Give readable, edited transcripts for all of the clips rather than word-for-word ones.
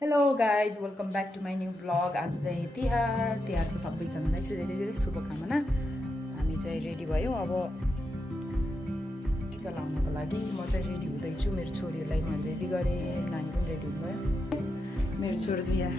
Hello guys welcome back to my new blog. आज चाहिँ तिहारको सबैजनालाई धेरै धेरै शुभकामना। हामी चाहिँ रेडी भयो। अब टिका लाउनको लागि म चाहिँ रेडी हुँदैछु। मेरो छोरीहरूलाई मैले रेडी गरेँ, नानी पनि रेडी हुनुभयो। मेरो छोरो चाहिँ यहाँ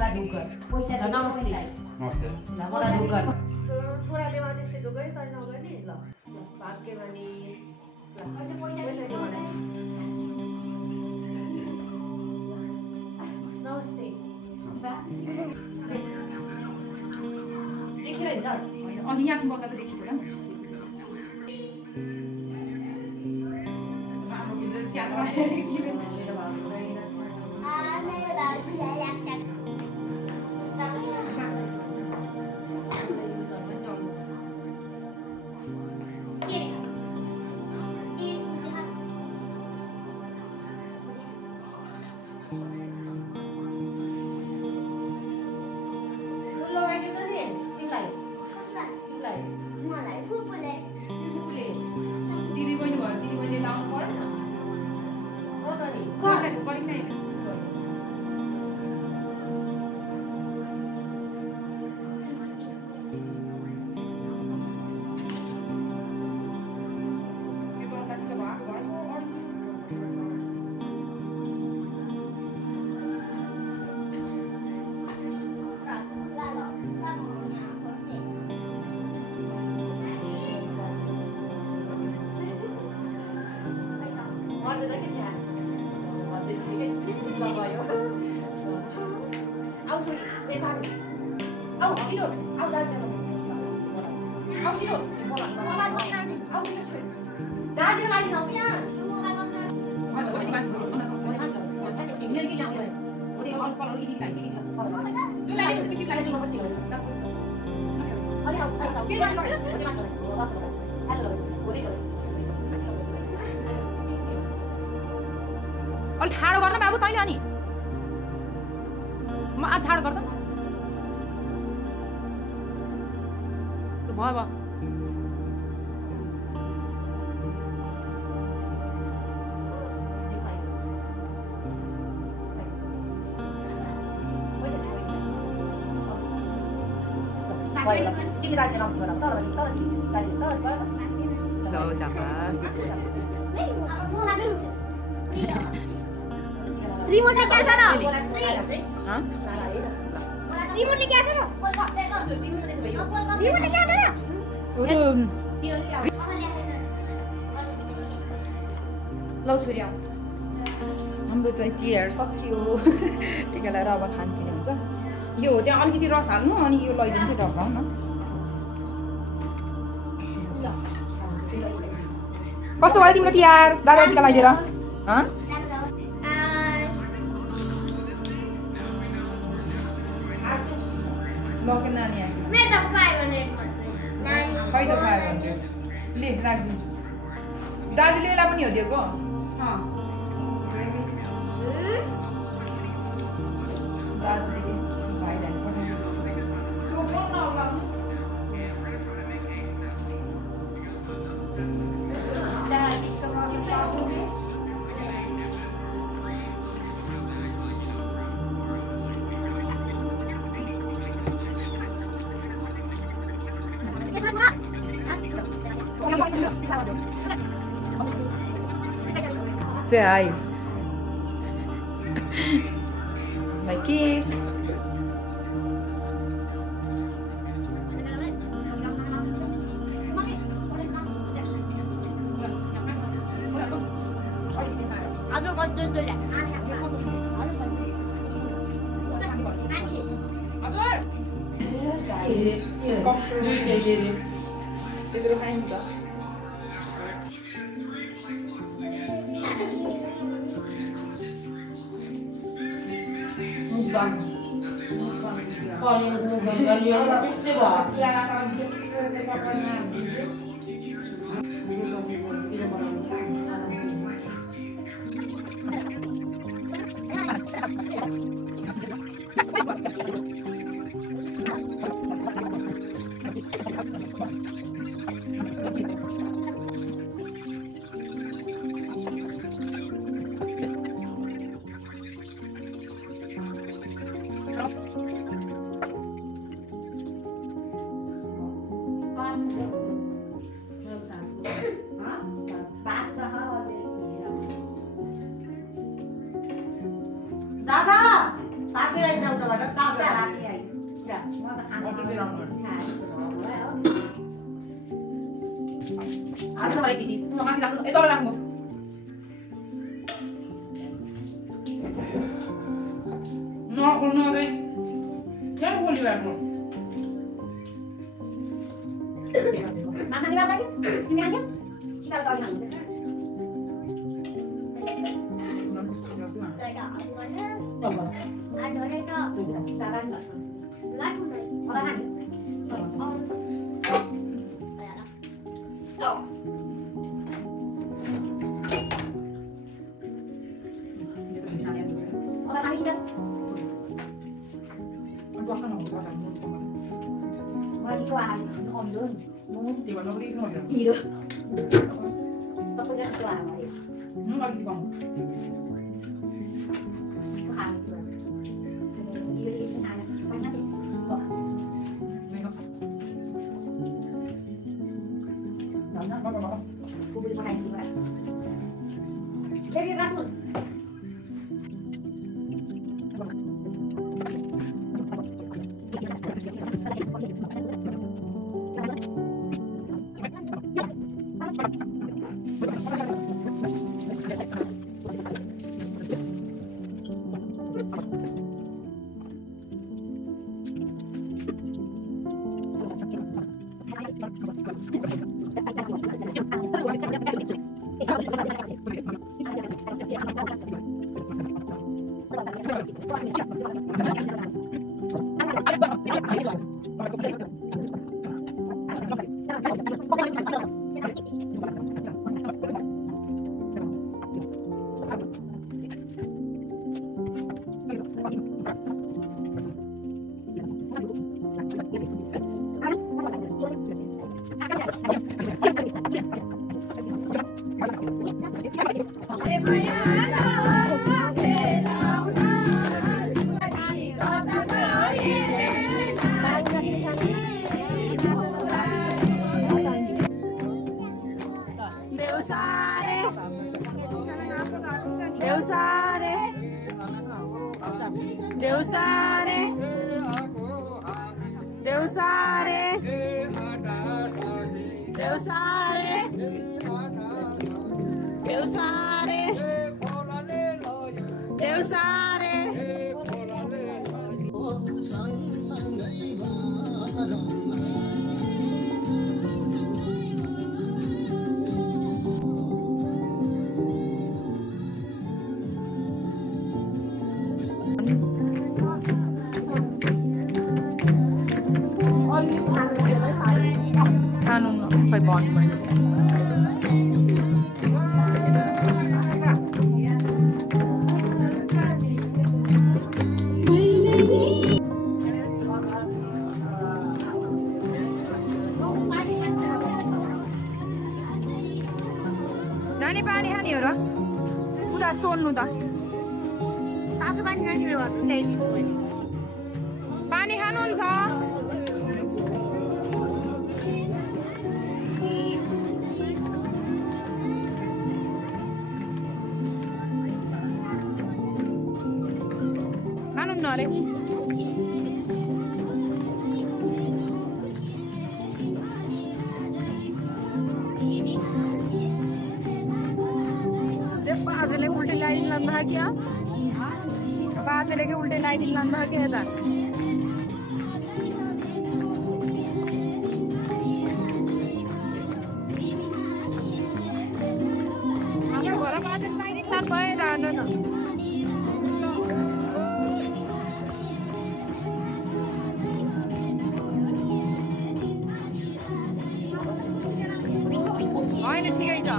मलाई ढुक्कर पैसा नमस्ते नमस्ते ल मलाई ढुक्कर छोराले मा त्यस्तै ढुक्कर तै नगर्ने ल भाग्यमानी ल पैसा दिनु मलाई नमस्ते देखिरहेछ अनि यहाँ बजाको देखिन्छ होला दिदी बहिनी भयो दिदी बहिनी लाउनु पर्यो अलि ठाडो गर्न बाबु तैँले अनि म आज ठाडो गर्दा भयो रिमोटले क्या छ र रिमोटले क्या छ र रिमोटले क्या छ र लौ छोरी आऊ हाम्रो चाहिँ चियर सकियो टिका लगाएर अब खानपिन हुन्छ यो त्यहाँ अलिकति रस हाल्नु अनि यो लैदिन्छु डब्बा न कस्तो भयो तिम्रो तिहार दादाजीका लागि र नानी खै त 500 ले राखिदिन्छु दाजुले यसलाई पनि हो दिएको दाजुले भाइलाई पठाइदिनु त्यो phone नउलाउनु Say hi. It's my kids. दादा साथीलाई जाऊ त भन काम Ada sama lagi di makan kita dulu. Itu orang Bu. No guys. Jangan boleh lihat Bu. Makan di mana aja? Ini aja. Cikal kau yang. Saya dah hubungannya. Ada orang tu. Sekarang tak. Lain pun orang ada. Di mana beli no ya? Iya. Pokoknya itu apa ya? Lagi di kamu. Mahal itu. Iya ini ada. Banyak sih. Apa? Aku beli makan juga. Jadi rambut. Khoai bòn mà. नानी पानी खाने हो र? उता सोध्नु त। तातो पानी खाने हो भने ल्याइदिन्छु मैले। पानी खानुहुन्छ? खानुहुन्न अरे? बाजेले उल्टे लाइन लानु भयो क्या? बाजेले के उल्टे लाइन लानु भयो क्या यता? हाम्रो घर बाजेले लाइन लानु भयो रहनु न। होइन ठिकै छ।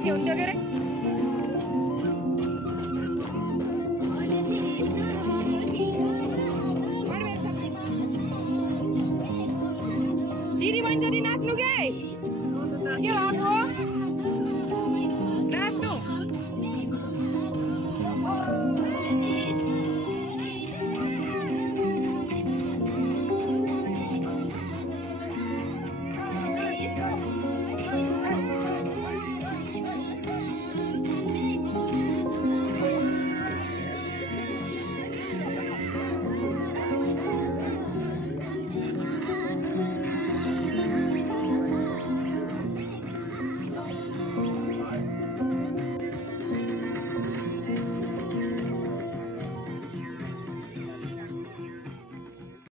नाचे हुन्थ्यो के अरे दिदी भन्छ नि नाच्नु के भएको